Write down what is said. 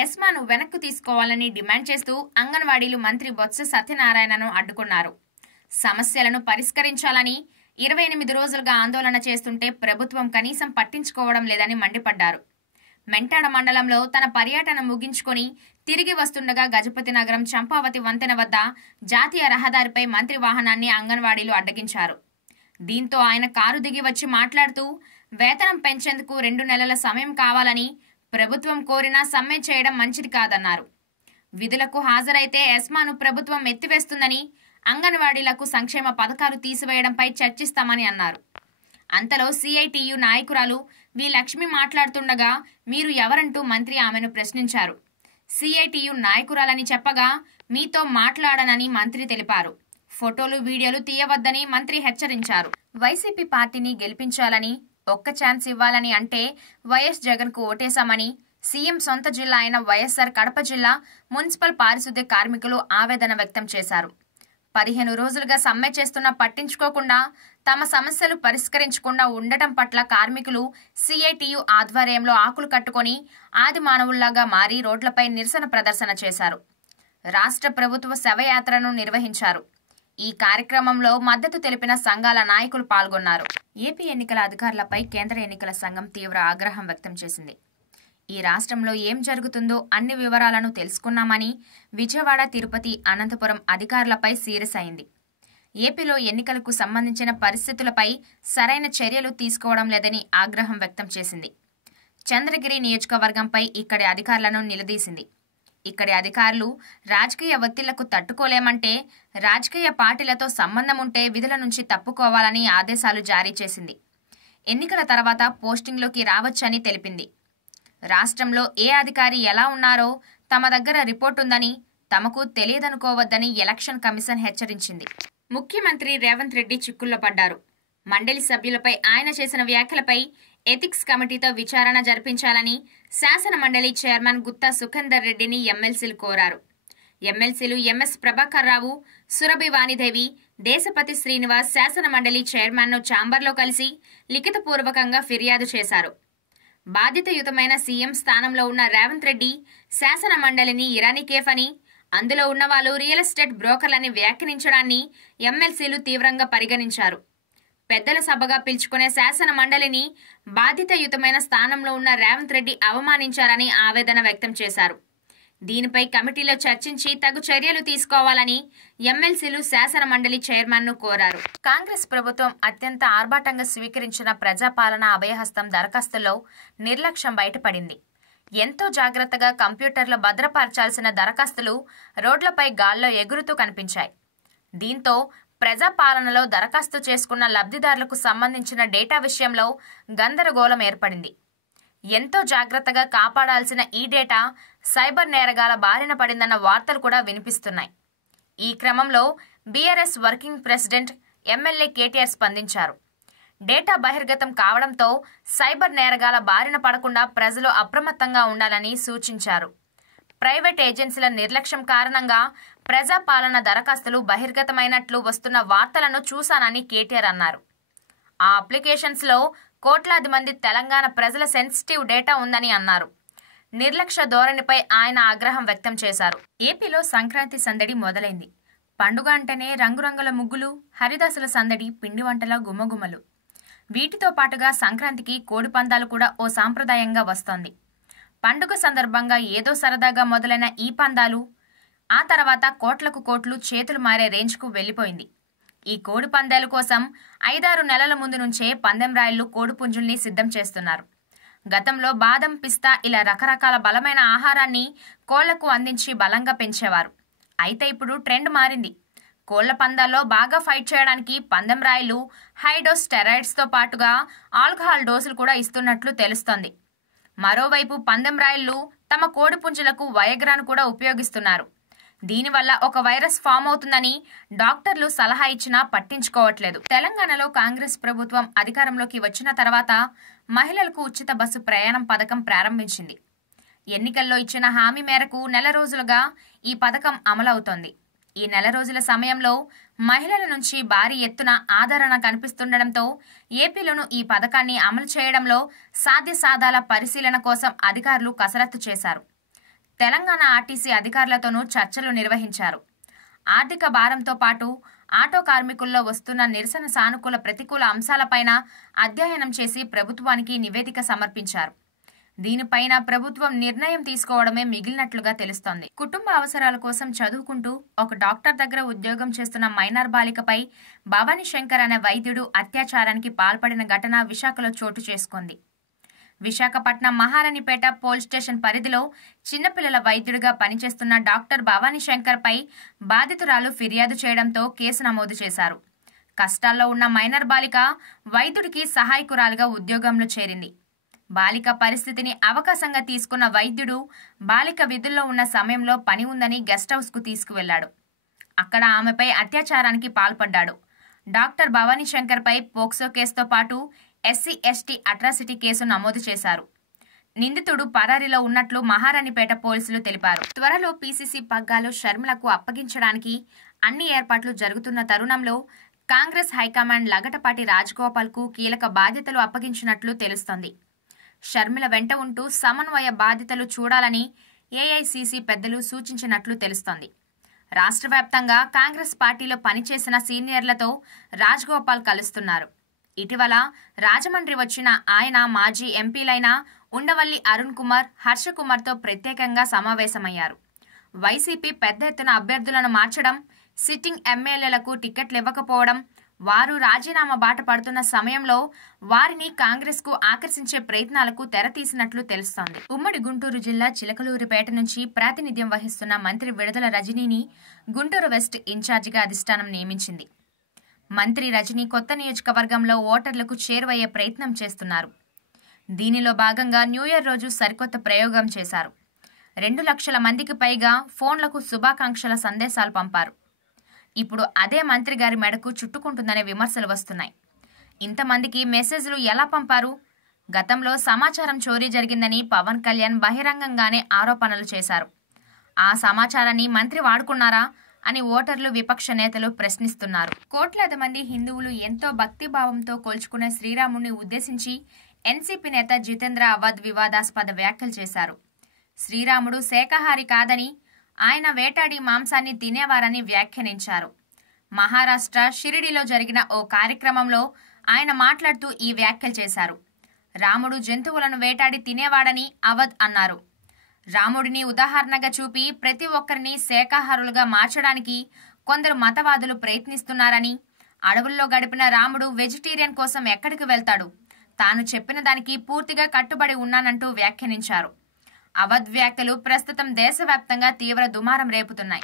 ఎస్మాను వెనక్కు తీసుకోవాలని డిమాండ్ చేస్తూ అంగన్వాడీలు మంత్రి బొత్స సత్యనారాయణను అడ్డుకున్నారు. సమస్యలను పరిష్కరించాలని 28 రోజులుగా ఆందోళన చేస్తుంటే ప్రభుత్వం కనీసం పట్టించుకోవడం లేదని మండిపడ్డారు. మెంటాడ మండలంలో తన పర్యటన ముగించుకొని తిరిగి వస్తుండగా గజపతి నగరం చంపావతి వంతెన వద్ద జాతీయ రహదారిపై మంత్రి వాహనాన్ని అంగన్వాడీలు అడ్డగించారు. దీంతో ఆయన కారు దిగి వచ్చి మాట్లాడుతూ వేతనం పెంచేందుకు 2 నెలల సమయం కావాలని, ప్రభుత్వం కోరినా సమ్మె చేయడం మంచిది కాదన్నారు. విధులకు హాజరైతే ఎస్మాను ప్రభుత్వం ఎత్తివేస్తుందని, అంగన్వాడీలకు సంక్షేమ పథకాలు తీసివేయడంపై చర్చిస్తామని అన్నారు. అంతలో సిఐటియు నాయకురాలు వి లక్ష్మి మాట్లాడుతుండగా మీరు ఎవరంటూ మంత్రి ఆమెను ప్రశ్నించారు. సిఐటియు నాయకురాలని చెప్పగా మీతో మాట్లాడనని మంత్రి తెలిపారు. ఫోటోలు వీడియోలు తీయవద్దని మంత్రి హెచ్చరించారు. వైసీపీ పార్టీని గెలిపించాలని, ఒక్క ఛాన్స్ ఇవ్వాలని అంటే వైఎస్ జగన్ కు ఓటేశామని సీఎం సొంత జిల్లా అయిన వైఎస్ఆర్ కడప జిల్లా మున్సిపల్ పారిశుద్ధ్య కార్మికులు ఆవేదన వ్యక్తం చేశారు. 15 రోజులుగా సమ్మె చేస్తున్నా పట్టించుకోకుండా, తమ సమస్యలు పరిష్కరించకుండా ఉండటం పట్ల కార్మికులు సిఐటియు ఆధ్వర్యంలో ఆకులు కట్టుకుని ఆది మానవుల్లాగా మారి రోడ్లపై నిరసన ప్రదర్శన చేశారు. రాష్ట్ర ప్రభుత్వ శవయాత్రను నిర్వహించారు. ఈ కార్యక్రమంలో మద్దతు తెలిపిన సంఘాల నాయకులు పాల్గొన్నారు. ఏపీ ఎన్నికల అధికారులపై కేంద్ర ఎన్నికల సంఘం తీవ్ర ఆగ్రహం వ్యక్తం చేసింది. ఈ రాష్ట్రంలో ఏం జరుగుతుందో అన్ని వివరాలను తెలుసుకున్నామని విజయవాడ, తిరుపతి, అనంతపురం అధికారులపై సీరియస్ అయింది. ఏపీలో ఎన్నికలకు సంబంధించిన పరిస్థితులపై సరైన చర్యలు తీసుకోవడం లేదని ఆగ్రహం వ్యక్తం చేసింది. చంద్రగిరి నియోజకవర్గంపై ఇక్కడి అధికారులను నిలదీసింది. ఇక్కడి అధికారులు రాజకీయ ఒత్తిళ్లకు తట్టుకోలేమంటే, రాజకీయ పార్టీలతో సంబంధం ఉంటే విధుల నుంచి తప్పుకోవాలని ఆదేశాలు జారీ చేసింది. ఎన్నికల తర్వాత పోస్టింగ్లోకి రావచ్చని తెలిపింది. రాష్ట్రంలో ఏ అధికారి ఎలా ఉన్నారో తమ దగ్గర రిపోర్ట్ ఉందని, తమకు తెలియదనుకోవద్దని ఎలక్షన్ కమిషన్ హెచ్చరించింది. ముఖ్యమంత్రి రేవంత్ రెడ్డి చిక్కుల్లో పడ్డారు. మండలి సభ్యులపై ఆయన చేసిన వ్యాఖ్యలపై ఎథిక్స్ కమిటీతో విచారణ జరిపించాలని శాసన మండలి చైర్మన్ గుత్తా సుఖేందర్ రెడ్డిని ఎమ్మెల్సీలు కోరారు. ఎమ్మెల్సీలు ఎంఎస్ ప్రభాకర్ రావు, సురభి వాణిదేవి, దేశపతి శ్రీనివాస్ శాసన మండలి చైర్మన్ను ఛాంబర్లో కలిసి లిఖితపూర్వకంగా ఫిర్యాదు చేశారు. బాధ్యతాయుతమైన సీఎం స్థానంలో ఉన్న రేవంత్ రెడ్డి శాసన మండలిని ఇరానీ కేఫ్ అని, అందులో ఉన్నవాళ్లు రియల్ ఎస్టేట్ బ్రోకర్లని వ్యాఖ్యానించడాన్ని ఎమ్మెల్సీలు తీవ్రంగా పరిగణించారు. పెద్దల సభగా పిలుచుకునే శాసన మండలిని బాధ్యతాయుతమైన స్థానంలో ఉన్న రేవంత్ రెడ్డి అవమానించారని ఆవేదన వ్యక్తం చేశారు. దీనిపై కమిటీలో చర్చించి తగు చర్యలు తీసుకోవాలని ఎమ్మెల్సీలు శాసన మండలి చైర్మన్ను కోరారు. కాంగ్రెస్ ప్రభుత్వం అత్యంత ఆర్భాటంగా స్వీకరించిన ప్రజాపాలన అభయహస్తం దరఖాస్తులో నిర్లక్ష్యం బయటపడింది. ఎంతో జాగ్రత్తగా కంప్యూటర్లో భద్రపరచాల్సిన దరఖాస్తులు రోడ్లపై గాల్లో ఎగురుతూ కనిపించాయి. దీంతో ప్రజాపాలనలో దరఖాస్తు చేసుకున్న లబ్ధిదారులకు సంబంధించిన డేటా విషయంలో గందరగోళం ఏర్పడింది. ఎంతో జాగ్రత్తగా కాపాడాల్సిన ఈ డేటా సైబర్ నేరగాల బారిన పడిందన్న వార్తలు కూడా వినిపిస్తున్నాయి. ఈ క్రమంలో BRS working president MLA KTR స్పందించారు. డేటా బహిర్గతం కావడంతో సైబర్ నేరగాల బారిన పడకుండా ప్రజలు అప్రమత్తంగా ఉండాలని సూచించారు. ప్రైవేట్ ఏజెన్సీల నిర్లక్ష్యం కారణంగా ప్రజాపాలన దరఖాస్తులు బహిర్గతమైనట్లు వస్తున్న వార్తలను చూశానని కేటీఆర్ అన్నారు. ఆ అప్లికేషన్స్లో కోట్లాది మంది తెలంగాణ ప్రజల సెన్సిటివ్ డేటా ఉందని అన్నారు. నిర్లక్ష్య ధోరణిపై ఆయన ఆగ్రహం వ్యక్తం చేశారు. ఏపీలో సంక్రాంతి సందడి మొదలైంది. పండుగ అంటేనే రంగురంగుల ముగ్గులు, హరిదాసుల సందడి, పిండి వంటల గుమ్మగుమ్మలు. వీటితో పాటుగా సంక్రాంతికి కోడి పందాలు కూడా ఓ సాంప్రదాయంగా వస్తోంది. పండుగ సందర్భంగా ఏదో సరదాగా మొదలైన ఈ పందాలు ఆ తర్వాత కోట్లకు కోట్లు చేతులు మారే రేంజ్కు వెళ్లిపోయింది. ఈ కోడి పందాల కోసం 5-6 నెలల ముందు నుంచే పందెం రాయిళ్లు కోడిపుంజుల్ని సిద్ధం చేస్తున్నారు. గతంలో బాదం, పిస్తా ఇలా రకరకాల బలమైన ఆహారాన్ని కోళ్లకు అందించి బలంగా పెంచేవారు. అయితే ఇప్పుడు ట్రెండ్ మారింది. కోళ్ల పందాల్లో బాగా ఫైట్ చేయడానికి పందెం రాయిలు, హైడోస్ స్టెరాయిడ్స్తో పాటుగా ఆల్కహాల్ డోసులు కూడా ఇస్తున్నట్లు తెలుస్తోంది. మరోవైపు పందెం రాయిళ్లు తమ కోడిపుంజులకు వయగ్రాను కూడా ఉపయోగిస్తున్నారు. దీనివల్ల ఒక వైరస్ ఫామ్ అవుతుందని డాక్టర్లు సలహా ఇచ్చినా పట్టించుకోవట్లేదు. తెలంగాణలో కాంగ్రెస్ ప్రభుత్వం అధికారంలోకి వచ్చిన తర్వాత మహిళలకు ఉచిత బస్సు ప్రయాణం పథకం ప్రారంభించింది. ఎన్నికల్లో ఇచ్చిన హామీ మేరకు నెల రోజులుగా ఈ పథకం అమలవుతోంది. ఈ నెల రోజుల సమయంలో మహిళల నుంచి భారీ ఎత్తున ఆదరణ కనిపిస్తుండటంతో ఏపీలోనూ ఈ పథకాన్ని అమలు చేయడంలో సాధ్యసాధాల పరిశీలన కోసం అధికారులు కసరత్తు చేశారు. తెలంగాణ ఆర్టీసీ అధికారులతోనూ చర్చలు నిర్వహించారు. ఆర్థిక భారంతో పాటు ఆటో కార్మికుల్లో వస్తున్న నిరసన సానుకూల ప్రతికూల అంశాలపైన అధ్యయనం చేసి ప్రభుత్వానికి నివేదిక సమర్పించారు. దీనిపైన ప్రభుత్వం నిర్ణయం తీసుకోవడమే మిగిలినట్లుగా తెలుస్తోంది. కుటుంబ అవసరాల కోసం చదువుకుంటూ ఒక డాక్టర్ దగ్గర ఉద్యోగం చేస్తున్న మైనర్ బాలికపై భవానీ శంకర్ అనే వైద్యుడు అత్యాచారానికి పాల్పడిన ఘటన విశాఖలో చోటు చేసుకుంది. విశాఖపట్నం మహారాణిపేట పోలీస్ స్టేషన్ పరిధిలో చిన్నపిల్లల వైద్యుడిగా పనిచేస్తున్న డాక్టర్ భవానీ శంకర్ పై బాధితురాలు ఫిర్యాదు చేయడంతో కేసు నమోదు చేశారు. కష్టాల్లో ఉన్న మైనర్ బాలిక వైద్యుడికి సహాయకురాలుగా ఉద్యోగంలో చేరింది. బాలిక పరిస్థితిని అవకాశంగా తీసుకున్న వైద్యుడు బాలిక విధుల్లో ఉన్న సమయంలో పని ఉందని గెస్ట్ హౌస్ కు తీసుకువెళ్లాడు. అక్కడ ఆమెపై అత్యాచారానికి పాల్పడ్డాడు. డాక్టర్ భవానీ శంకర్ పై పోక్సో కేసుతో పాటు SC/ST అట్రాసిటీ కేసు నమోదు చేశారు. నిందితుడు పరారీలో ఉన్నట్లు మహారాణిపేట పోలీసులు తెలిపారు. త్వరలో PCC పగ్గాలు షర్మిలకు అప్పగించడానికి అన్ని ఏర్పాట్లు జరుగుతున్న తరుణంలో కాంగ్రెస్ హైకమాండ్ లగటపాటి రాజగోపాల్ కు కీలక బాధ్యతలు అప్పగించినట్లు తెలుస్తోంది. షర్మిల వెంట ఉంటూ సమన్వయ బాధ్యతలు చూడాలని AICC పెద్దలు సూచించినట్లు తెలుస్తోంది. రాష్ట్ర వ్యాప్తంగా కాంగ్రెస్ పార్టీలో పనిచేసిన సీనియర్లతో రాజగోపాల్ కలుస్తున్నారు. ఇటీవల రాజమండ్రి వచ్చిన ఆయన మాజీ ఎంపీలైన ఉండవల్లి అరుణ్ కుమార్, హర్ష కుమార్తో ప్రత్యేకంగా సమావేశమయ్యారు. వైసీపీ పెద్ద ఎత్తున అభ్యర్థులను మార్చడం, సిట్టింగ్ ఎమ్మెల్యేలకు టికెట్లు ఇవ్వకపోవడం, వారు రాజీనామా బాట పడుతున్న సమయంలో వారిని కాంగ్రెస్ కు ఆకర్షించే ప్రయత్నాలకు తెరతీసినట్లు తెలుస్తోంది. ఉమ్మడి గుంటూరు జిల్లా చిలకలూరిపేట నుంచి ప్రాతినిధ్యం వహిస్తున్న మంత్రి విడుదల రజనీని గుంటూరు వెస్ట్ ఇన్ఛార్జిగా అధిష్టానం నియమించింది. మంత్రి రజనీ కొత్త నియోజకవర్గంలో ఓటర్లకు చేరువయ్యే ప్రయత్నం చేస్తున్నారు. దీనిలో భాగంగా న్యూ ఇయర్ రోజు సరికొత్త ప్రయోగం చేశారు. 2 లక్షల మందికి పైగా ఫోన్లకు శుభాకాంక్షల సందేశాలు పంపారు. ఇప్పుడు అదే మంత్రి గారి మెడకు చుట్టుకుంటుందనే విమర్శలు వస్తున్నాయి. ఇంతమందికి మెసేజ్లు ఎలా పంపారు? గతంలో సమాచారం చోరీ జరిగిందని పవన్ కళ్యాణ్ బహిరంగంగానే ఆరోపణలు చేశారు. ఆ సమాచారాన్ని మంత్రి వాడుకున్నారా అని ఓటర్లు, విపక్ష నేతలు ప్రశ్నిస్తున్నారు. కోట్లాది మంది హిందువులు ఎంతో భక్తిభావంతో కొలుచుకునే శ్రీరాముడిని ఉద్దేశించి NCP నేత జితేంద్ర అవధ్ వివాదాస్పద వ్యాఖ్యలు చేశారు. శ్రీరాముడు శాకాహారి కాదని, ఆయన వేటాడి మాంసాన్ని తినేవారని వ్యాఖ్యానించారు. మహారాష్ట్ర షిరిడిలో జరిగిన ఓ కార్యక్రమంలో ఆయన మాట్లాడుతూ ఈ వ్యాఖ్యలు చేశారు. రాముడు జంతువులను వేటాడి తినేవాడని అవధ్ అన్నారు. రాముడిని ఉదాహరణగా చూపి ప్రతి ఒక్కరిని శాకాహారులుగా మార్చడానికి కొందరు మతవాదులు ప్రయత్నిస్తున్నారని, అడవుల్లో గడిపిన రాముడు వెజిటేరియన్ కోసం ఎక్కడికి వెళ్తాడు? తాను చెప్పిన దానికి పూర్తిగా కట్టుబడి ఉన్నానంటూ వ్యాఖ్యానించారు. అవధ్ వ్యాఖ్యలు ప్రస్తుతం దేశవ్యాప్తంగా తీవ్ర దుమారం రేపుతున్నాయి.